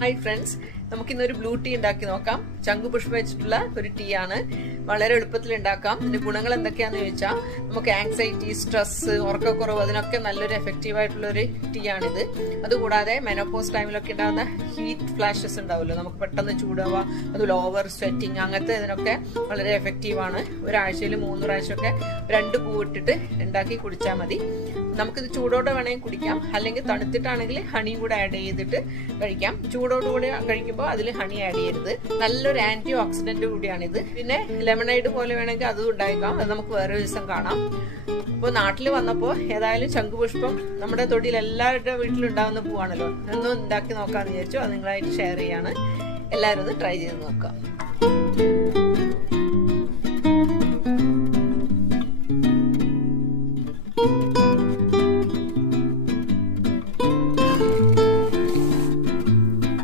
Hi friends, നമുക്കിന്നൊരു blue tea ഉണ്ടാക്കി നോക്കാം. ശംഖുപുഷ്പം വെച്ചിട്ടുള്ള ഒരു ടീ ആണ്. വളരെ എളുപ്പത്തിൽ ഉണ്ടാക്കാം. ഇതിന്റെ ഗുണങ്ങൾ എന്തൊക്കെയാണെന്ന് ചോദിച്ചാൽ, നമുക്ക് ആങ്സൈറ്റി, സ്ട്രെസ്, ഉറക്കക്കുറവ് അതിനൊക്കെ നല്ലൊരു എഫക്റ്റീവ് ആയിട്ടുള്ള ഒരു ടീ ആണിത്. അതുകൂടാതെ മെനോപോസ് ടൈമിലൊക്കെ ഉണ്ടാകുന്ന ഹീറ്റ് ഫ്ലാഷസ് ഉണ്ടാവുമല്ലോ, നമുക്ക് പെട്ടെന്ന് ചൂടാവുക, അതുപോലെ ഓവർ സ്വെറ്റിങ്, അങ്ങനത്തെ ഇതിനൊക്കെ വളരെ എഫക്റ്റീവ് ആണ്. ഒരാഴ്ചയിൽ 3 പ്രാവശ്യമൊക്കെ 2 പൂ ഇട്ടിട്ട് ഉണ്ടാക്കി കുടിച്ചാൽ മതി. നമുക്കിത് ചൂടോടെ വേണമെങ്കിൽ കുടിക്കാം, അല്ലെങ്കിൽ തണുത്തിട്ടാണെങ്കിൽ ഹണിയും കൂടെ ആഡ് ചെയ്തിട്ട് കഴിക്കാം. ചൂടോടുകൂടി കഴിക്കുമ്പോൾ അതിൽ ഹണി ആഡ് ചെയ്യരുത്. നല്ലൊരു ആന്റി ഓക്സിഡന്റ് കൂടിയാണിത്. പിന്നെ ലെമണൈഡ് പോലെ വേണമെങ്കിൽ അതും ഉണ്ടാക്കാം. അത് നമുക്ക് വേറെ ദിവസം കാണാം. അപ്പോൾ നാട്ടിൽ വന്നപ്പോൾ ഏതായാലും ശംഖുപുഷ്പം നമ്മുടെ തൊടിയിൽ എല്ലാവരുടെ വീട്ടിലുണ്ടാകുന്ന പൂവാണല്ലോ, ഒന്നും ഉണ്ടാക്കി നോക്കാമെന്ന് വിചാരിച്ചു. അത് നിങ്ങളായിട്ട് ഷെയർ ചെയ്യാണ്. എല്ലാവരും ഒന്ന് ട്രൈ ചെയ്ത് നോക്കാം.